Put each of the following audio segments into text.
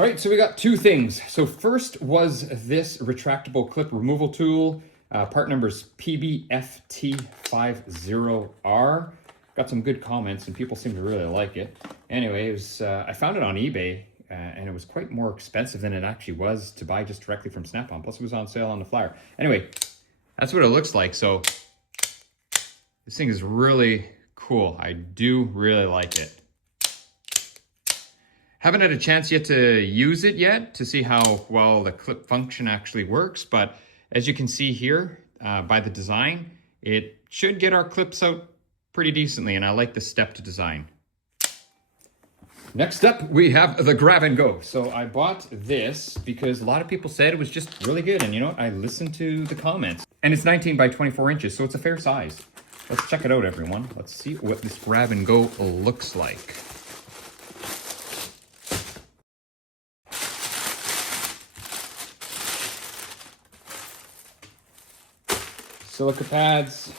All right, so we got two things. So first was this retractable clip removal tool. Part number is PBFT50R. Got some good comments and people seem to really like it. Anyway, it was, I found it on eBay and it was quite more expensive than it actually was to buy just directly from Snap-on. Plus it was on sale on the flyer. Anyway, that's what it looks like. So this thing is really cool. I do really like it. Haven't had a chance yet to use it yet to see how well the clip function actually works, but as you can see here by the design, it should get our clips out pretty decently, and I like the stepped design. Next up, we have the grab and go. So I bought this because a lot of people said it was just really good, and you know what? I listened to the comments. And it's 19 by 24 inches, so it's a fair size. Let's check it out, everyone. Let's see what this grab and go looks like. Silica pads.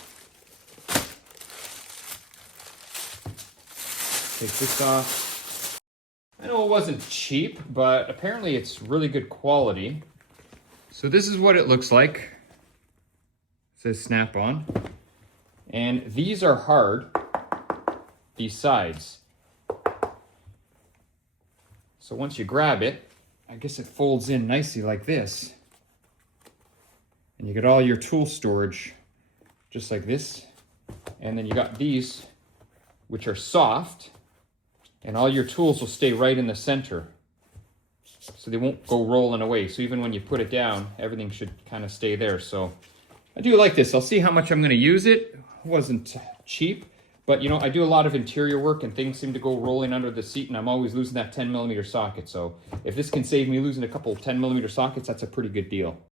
Take this off. I know it wasn't cheap, but apparently it's really good quality. So this is what it looks like. It says Snap-on. And these are hard, these sides. So once you grab it, I guess it folds in nicely like this. And you get all your tool storage just like this. And then you got these, which are soft, and all your tools will stay right in the center. So they won't go rolling away. So even when you put it down, everything should kind of stay there. So I do like this. I'll see how much I'm gonna use it. It wasn't cheap, but you know, I do a lot of interior work and things seem to go rolling under the seat and I'm always losing that 10mm socket. So if this can save me losing a couple 10mm sockets, that's a pretty good deal.